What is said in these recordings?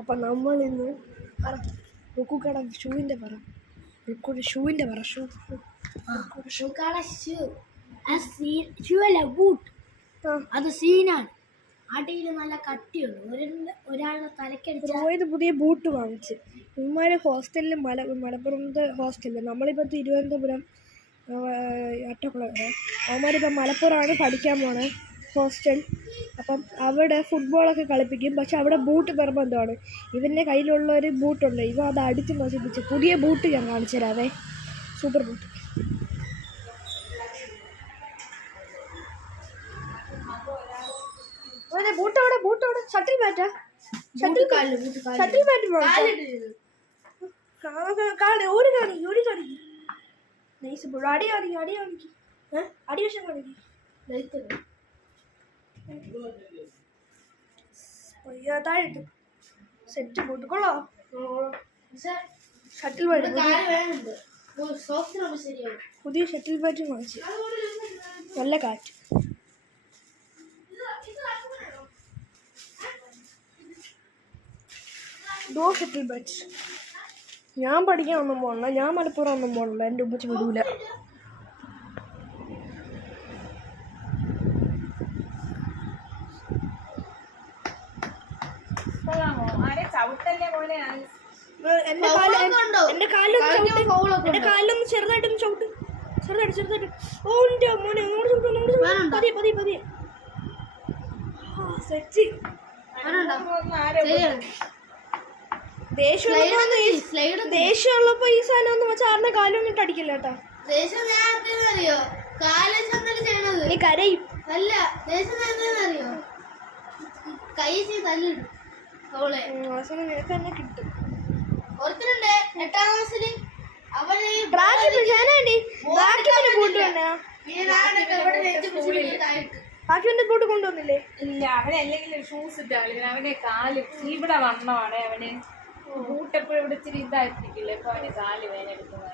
അപ്പൊ നമ്മൾ ഇന്ന് റുക്കുക്കട ഷൂവിന്റെ പറ ഷൂവിന്റെ പറ ബൂട്ട് അത് സീനാണ്. അടിയിൽ നല്ല കട്ടിയുണ്ട്. ഒരാളുടെ തലക്കടിച്ച് പുതിയ ബൂട്ട് വാങ്ങിച്ച് ഇവന്മാര് ഹോസ്റ്റലിൽ മലപ്പുറത്തെ ഹോസ്റ്റലിൽ നമ്മളിപ്പോൾ തിരുവനന്തപുരം അട്ടക്കുളം വരെ അവന്മാരിപ്പോൾ മലപ്പുറമാണ് പഠിക്കാൻ പോണേ ഹോസ്റ്റൽ. അപ്പം അവിടെ ഫുട്ബോളൊക്കെ കളിപ്പിക്കും. പക്ഷെ അവിടെ ബൂട്ട് നിർബന്ധമാണ്. ഇവൻ്റെ കയ്യിലുള്ള ഒരു ബൂട്ടുണ്ട്. ഇവ അത് അടിച്ച് നശിപ്പിച്ച് പുതിയ ബൂട്ട് ഞാൻ കാണിച്ചു തരാവേ. Super boot. ബൂട്ടവിടെ ഷട്ടിൽ ബാറ്റാ ഷട്ടിൽ ബാറ്റ് ഒരു കാണിക്കും നൈസ് ബോൾ. അടി കാണിക്കും അടിവശം കാണിക്കും. താഴെ സെറ്റ് ബൂട്ട് കൊള്ളോ. ഷട്ടിൽ ബാറ്റ് പുതിയ ഷട്ടിൽ ബാറ്റ് വാങ്ങിച്ചു. നല്ല കാറ്റ്. ഷട്ടിൽ ബാറ്റ് ഞാൻ പഠിക്കാൻ ഒന്നും പോകണില്ല. ഞാൻ മലപ്പുറം ഒന്നും പോകണില്ല. എൻ്റെ ഉമ്മച്ചി വിടൂല. എന്റെ കാലൊന്ന് ചെറുതായിട്ടൊന്ന് ചവിട്ട്. ചെറുതായിട്ട് ഓ എൻ്റെ മോനെ അങ്ങോട്ട് പതിയെ സെറ്റ്. ദേഷ്യമുള്ളപ്പോ ഈ സാധനം ഒന്ന് വെച്ചാൽ ആറിനെ കാലൊന്നിട്ട് അടിക്കില്ല കേട്ടോ. നീ കരയും. അല്ല ദേഷ്യം കൈ തല്ലിടും. നിനക്ക് തന്നെ കിട്ടും. ഒരുത്തനുണ്ട് 8ാം ക്ലാസ്സില്. അവന് ബാക്കിന്റെ ബൂട്ട് കൊണ്ടുവന്നില്ലേ? ഇല്ല, അവനെ അല്ലെങ്കിൽ ഷൂസ് ഇട്ടാളി. അവന്റെ കാല് ഇവിടെ വണ്ണമാണ്. അവന് ബൂട്ട് എപ്പോഴും ഇവിടെ ഇച്ചിരി ഇതായിട്ടിരിക്കില്ല. ഇപ്പൊ അവന് കാല് വേനെടുക്കുന്നത്.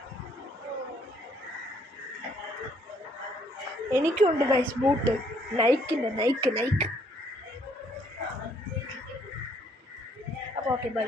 എനിക്കുണ്ട് ഗൈസ് ബൂട്ട്. നൈക്ക്. അപ്പോൾ ഓക്കെ ബൈ.